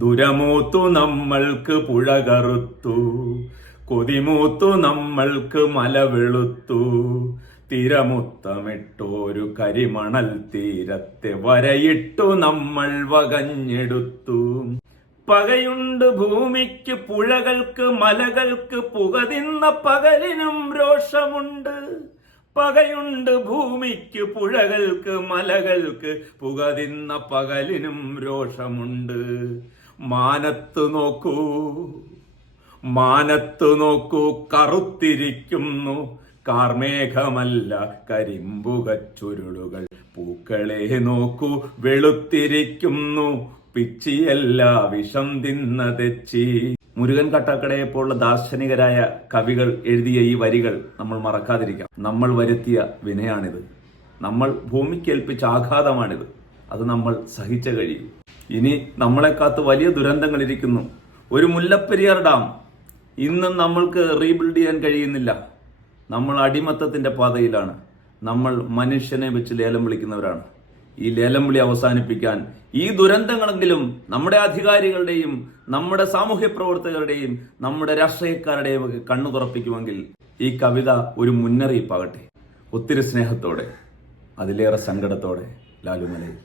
ദുരമൂത്തു നമ്മൾക്ക് പുഴ കറുത്തു, കൊതിമൂത്തു നമ്മൾക്ക് മല വെളുത്തു. തിരമുത്തമിട്ടോരു കരിമണൽ തീരത്തെ വരയിട്ടു നമ്മൾ വകഞ്ഞെടുത്തു. പകയുണ്ട് ഭൂമിക്ക്, പുഴകൾക്ക്, മലകൾക്ക്, പുകതിന്ന പകലിനും രോഷമുണ്ട്. പകയുണ്ട് ഭൂമിക്ക്, പുഴകൾക്ക്, മലകൾക്ക്, പുകതിന്ന പകലിനും രോഷമുണ്ട്. മാനത്തു നോക്കൂ, മാനത്തു നോക്കൂ, കറുത്തിരിക്കുന്നു കാർമേഘമല്ല കരിമ്പുകച്ചുരുളുകൾ. പൂക്കളെ നോക്കൂ, വെളുത്തിരിക്കുന്നു പിച്ചിയല്ല വിഷം തിന്ന തെച്ചി. മുരുകൻ കട്ടാക്കടയെ പോലുള്ള ദാർശനികരായ കവികൾ എഴുതിയ ഈ വരികൾ നമ്മൾ മറക്കാതിരിക്കാം. നമ്മൾ വരുത്തിയ വിനയാണിത്, നമ്മൾ ഭൂമിക്കേൽപ്പിച്ച ആഘാതമാണിത്. അത് നമ്മൾ സഹിച്ച കഴിയും. ഇനി നമ്മളെ കാത്ത് വലിയ ദുരന്തങ്ങൾ ഇരിക്കുന്നു. ഒരു മുല്ലപ്പെരിയാർ ഡാം ഇന്നും നമ്മൾക്ക് റീബിൽഡ് ചെയ്യാൻ കഴിയുന്നില്ല. നമ്മൾ അടിമത്തത്തിന്റെ പാതയിലാണ്. നമ്മൾ മനുഷ്യനെ വെച്ച് ലേലം വിളിക്കുന്നവരാണ്. ഈ ലേലം വിളി അവസാനിപ്പിക്കാൻ ഈ ദുരന്തങ്ങളെങ്കിലും നമ്മുടെ അധികാരികളുടെയും നമ്മുടെ സാമൂഹ്യ പ്രവർത്തകരുടെയും നമ്മുടെ രാഷ്ട്രീയക്കാരുടെയും ഒക്കെ കണ്ണു തുറപ്പിക്കുമെങ്കിൽ ഈ കവിത ഒരു മുന്നറിയിപ്പാകട്ടെ. ഒത്തിരി സ്നേഹത്തോടെ, അതിലേറെ സങ്കടത്തോടെ, ലാലുമലയിൽ.